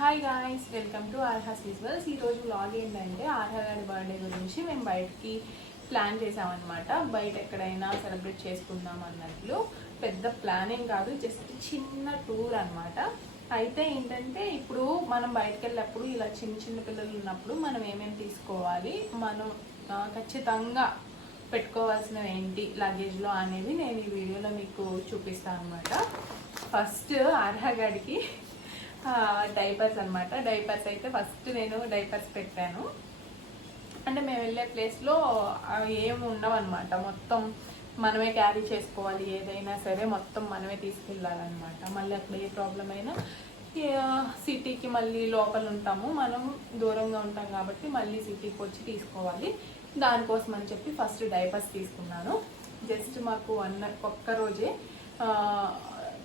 Hi guys, welcome to Aarha's visuals. ఈరోజు vlog ఏంటంటే ఆర్హా గారి బర్త్డే గురించి మేము బయటికి ప్లాన్ చేసామన్నమాట. బయట ఎక్కడైనా సెలబ్రేట్ చేసుకుందాం అన్నట్లు. పెద్ద ప్లాన్ ఏం కాదు, జస్ట్ చిన్న టూర్ అనమాట. అయితే ఏంటంటే ఇప్పుడు మనం బయటకు వెళ్ళినప్పుడు ఇలా చిన్న చిన్న పిల్లలు ఉన్నప్పుడు మనం ఏమేమి తీసుకోవాలి, మనం ఖచ్చితంగా పెట్టుకోవాల్సినవి ఏంటి లగేజ్లో అనేది నేను ఈ వీడియోలో మీకు చూపిస్తాను అనమాట. ఫస్ట్ ఆర్హా గారికి డైపర్స్ అనమాట. డైపర్స్ అయితే ఫస్ట్ నేను డైపర్స్ పెట్టాను. అంటే మేము వెళ్ళే ప్లేస్లో అవి ఏమి ఉండవు అనమాట. మొత్తం మనమే క్యారీ చేసుకోవాలి, ఏదైనా సరే మొత్తం మనమే తీసుకెళ్ళాలన్నమాట. మళ్ళీ అక్కడ ఏ ప్రాబ్లం అయినా సిటీకి మళ్ళీ లోపల ఉంటాము, మనం దూరంగా ఉంటాం కాబట్టి మళ్ళీ సిటీకి వచ్చి తీసుకోవాలి. దానికోసం అని చెప్పి ఫస్ట్ డైపర్స్ తీసుకున్నాను. జస్ట్ మాకు ఒక్క రోజే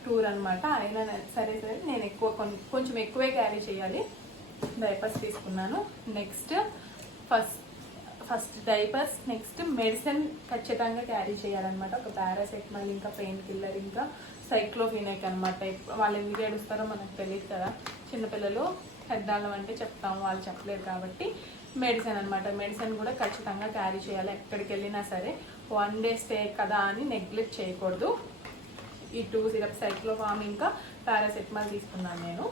టూర్ అనమాట. అయినా సరే నేను కొంచెం ఎక్కువే క్యారీ చేయాలి. డైపర్స్ తీసుకున్నాను. Next first diapers, next medicine ఖచ్చితంగా క్యారీ చేయాలన్నమాట. ఒక పారాసెటమాల్, ఇంకా పెయిన్ కిల్లర్, ఇంకా సైక్లోఫినెక్ అనమాట. వాళ్ళు ఎందుకు ఏడుస్తారో మనకు తెలియదు కదా, చిన్నపిల్లలు. పెద్దవాళ్ళం అంటే చెప్తాము, వాళ్ళు చెప్పలేరు కాబట్టి మెడిసిన్ అనమాట. మెడిసిన్ కూడా ఖచ్చితంగా క్యారీ చేయాలి. ఎక్కడికి వెళ్ళినా సరే 1 డే స్టే కదా అని నెగ్లెక్ట్ చేయకూడదు. ఈ 2 సిరప్, సైక్లోఫామ్ ఇంకా పారాసెటమాల్ తీసుకున్నాను నేను.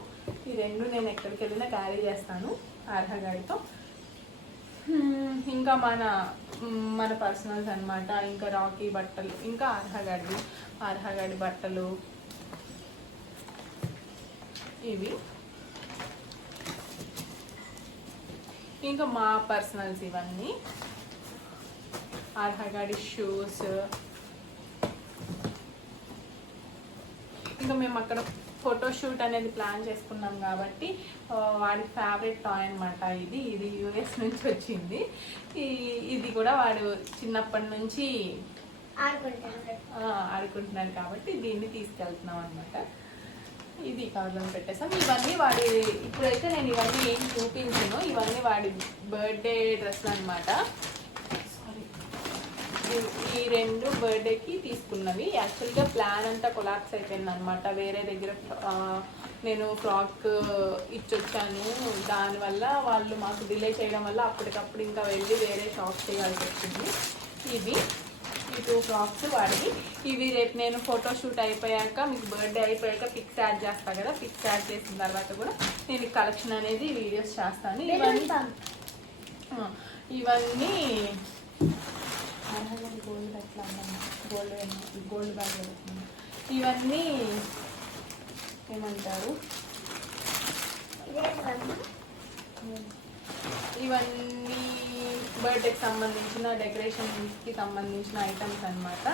ఈ రెండు నేను ఎక్కడికి వెళ్ళినా క్యారీ చేస్తాను ఆర్హా గాడితో. ఇంకా మన పర్సనల్స్ అనమాట. ఇంకా రాకీ బట్టలు, ఇంకా ఆర్హా గాడి బట్టలు ఇవి. ఇంకా మా పర్సనల్స్ ఇవన్నీ. ఆర్హా గాడి షూస్. ఇంకా మేము అక్కడ ఫోటోషూట్ అనేది ప్లాన్ చేసుకున్నాం కాబట్టి వాడి ఫేవరెట్ టాయ్ అనమాట ఇది యూఎస్ నుంచి వచ్చింది. ఇది కూడా వాడు చిన్నప్పటి నుంచి ఆడుకుంటున్నాడు కాబట్టి దీన్ని తీసుకెళ్తున్నాం అనమాట. ఇది కవర్లో పెట్టేసాం. ఇవన్నీ వాడి, ఇప్పుడైతే నేను ఇవన్నీ ఏం చూపించను, ఇవన్నీ వాడి బర్త్డే డ్రెస్లు అనమాట. ఈ 2 బర్త్డేకి తీసుకున్నవి. యాక్చువల్గా ప్లాన్ అంతా కొలాప్స్ అయిపోయింది అనమాట. వేరే దగ్గర నేను ఫ్రాక్ ఇచ్చొచ్చాను, దానివల్ల వాళ్ళు మాకు డిలే చేయడం వల్ల అప్పటికప్పుడు ఇంకా వెళ్ళి వేరే షాప్ చేయాల్సి వచ్చింది. ఈ 2 ఫ్రాక్స్ వాడివి. ఇవి రేపు నేను ఫోటోషూట్ అయిపోయాక, మీకు బర్త్డే అయిపోయాక పిక్స్ యాడ్ చేస్తాను కదా, పిక్స్ యాడ్ చేసిన తర్వాత కూడా నేను కలెక్షన్ అనేది వీడియోస్ చేస్తాను. ఇవన్నీ గోల్డ్ అట్లా గోల్డ్ బ్యాగ్. ఇవన్నీ ఏమంటారు, ఇవన్నీ బర్త్డేకి సంబంధించిన డెకరేషన్కి సంబంధించిన ఐటమ్స్ అనమాట.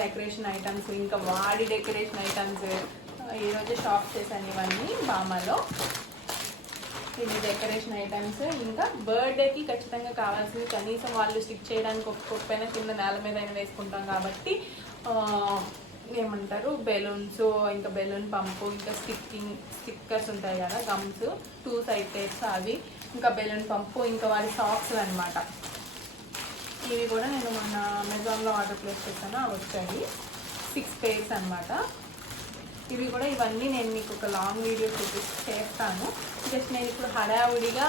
డెకరేషన్ ఐటమ్స్, ఇంకా వాడి డెకరేషన్ ఐటమ్స్ ఈరోజు షాప్ చేశాను. ఇవన్నీ బామాలో ఇవి డెకరేషన్ ఐటమ్స్. ఇంకా బర్త్డేకి ఖచ్చితంగా కావాల్సింది, కనీసం వాళ్ళు స్టిక్ చేయడానికి ఒక్కొక్కైనా కింద నేల మీద అయినా వేసుకుంటాం కాబట్టి ఏమంటారు, బెలూన్స్, ఇంకా బెలూన్ పంపు, ఇంకా స్టిక్కర్స్ ఉంటాయి కదా, గమ్స్, 2 సైడ్ టేప్స్ అవి, ఇంకా బెలూన్ పంపు, ఇంకా వారి సాక్స్ అనమాట. ఇవి కూడా నేను మొన్న అమెజాన్లో ఆర్డర్ ప్లేస్ చేశాను, అవి వచ్చాయి 6 pairs అనమాట. ఇవి కూడా ఇవన్నీ నేను మీకు ఒక లాంగ్ వీడియో చేస్తాను. జస్ట్ నేను ఇప్పుడు హడావుడిగా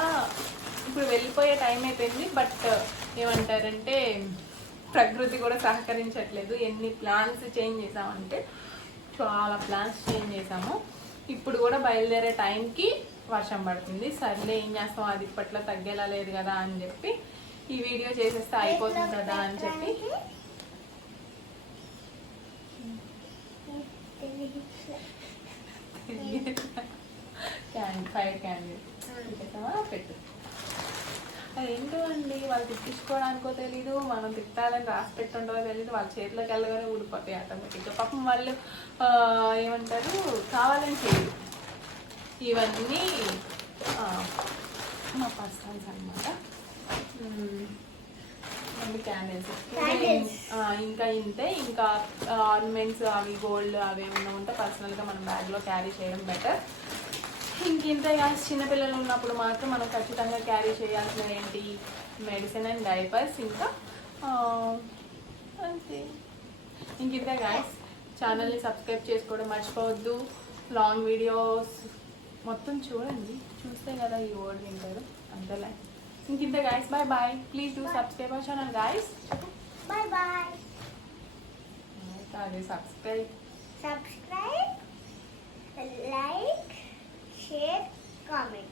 ఇప్పుడు వెళ్ళిపోయే టైం అయిపోయింది. బట్ ఏమంటారంటే ప్రకృతి కూడా సహకరించట్లేదు. ఎన్ని ప్లాన్స్ చేంజ్ చేసామంటే చాలా ప్లాన్స్ చేంజ్ చేసాము. ఇప్పుడు కూడా బయలుదేరే టైంకి వర్షం పడుతుంది. సర్లే ఏం చేస్తాం, అది ఇప్పట్లో తగ్గేలా లేదు కదా అని చెప్పి ఈ వీడియో చేసేస్తే అయిపోతుంది కదా అని చెప్పి ఫైర్ క్యాండిల్ పెట్టు. అదేంటో అండి, వాళ్ళు తిట్టించుకోవడానికో తెలీదు, మనం తిట్టాలని రాసి పెట్టుండదో తెలీదు, వాళ్ళ చేతిలోకి వెళ్ళగానే ఊడిపోతాయి ఆటోమేటిక్గా. పాపం వాళ్ళు ఏమంటారు, కావాలని చేయరు. ఇవన్నీ మా పర్సనల్స్ అనమాట. క్యాండిల్స్ ఇంకా ఇంతే. ఇంకా ఆర్నమెంట్స్ అవి గోల్డ్ అవి ఏమైనా ఉంటే పర్సనల్గా మనం బ్యాగ్లో క్యారీ చేయడం బెటర్. ఇంకింతే. చిన్నపిల్లలు ఉన్నప్పుడు మాత్రం మనం ఖచ్చితంగా క్యారీ చేయాల్సినవి ఏంటి, మెడిసిన్ అండ్ డైపర్స్. ఇంకా అంతే. ఇంకింతే గాయస్. ఛానల్ని సబ్స్క్రైబ్ చేసుకోవడం మర్చిపోవద్దు. లాంగ్ వీడియోస్ మొత్తం చూడండి, చూస్తే కదా ఈ వర్డ్ వింటారు. అంతలే ఇంకింత guys. Bye bye. Please do subscribe our channel guys. Bye bye. అదే subscribe Subscribe, like, share, comment.